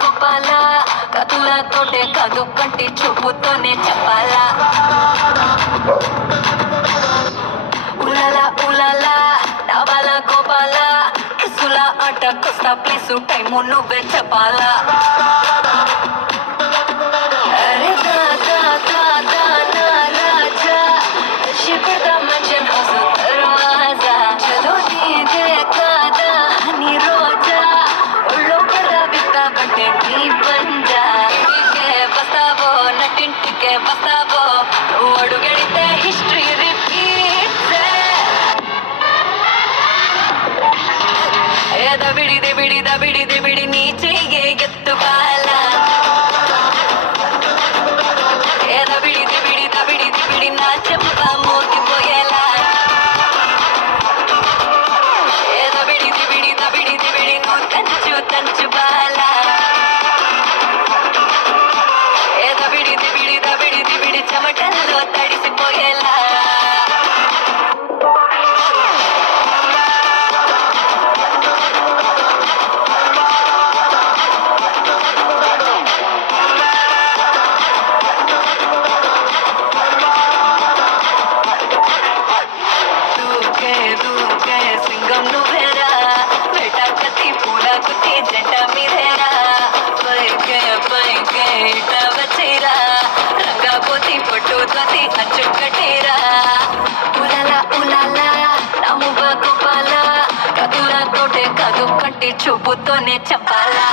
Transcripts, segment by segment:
గోపాల కతులతోటే కాదు కంటి చూపుతోనే చెప్పాలా ఉలలా ఉలలా డబాల గోపాల కిసుల ఆట కొస్తా ప్లేసు టైము నువ్వే చెప్పాలా అరే దాదా దాదా నా రాజా శిపదా మంచన్ హసు దర్వాజా చలో నీదే కాదా హనీ రోజా ఒళ్ళో పడా బిత్తా బట్టే నీ పంజా ఇంటికే బస్తావో నటింటికే బస్తావో నువ్వు అడుగడితే హిస్టరీ రిపీట్ దబిడి బిడి నీ చెయ్యే ఎత్తుకాల దబిడి నా చెంప మోగిపోయేలా దబిడి నువ్వు తంచు బాల దబిడి చెమటల్లో తడిసిపోయేలా సింగం నువ్వేరా బేటా కత్తి పూల కుత్తి జంట మీరేరా పైకే ఇట వచ్చేరా రంగా పోతి పొట్టు తోతి అంచు కట్టేరా ఉలలా ఉలలా నమ్మువ గోపాల కదుల తోటే కాదు కంటి చూపుతోనే చెప్పాలా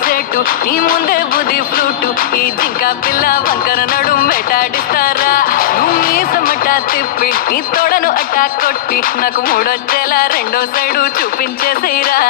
సెట్టు నీ ముందే బుద్ధి ఫ్లూటు ఈ జింక పిల్ల వంకర నడు మెటాడిస్తారా నువ్వు మీ సమటా తిప్పి నీ తోడను అట్టా కొట్టి నాకు మూడొచ్చేలా రెండో సైడు చూపించేసేరా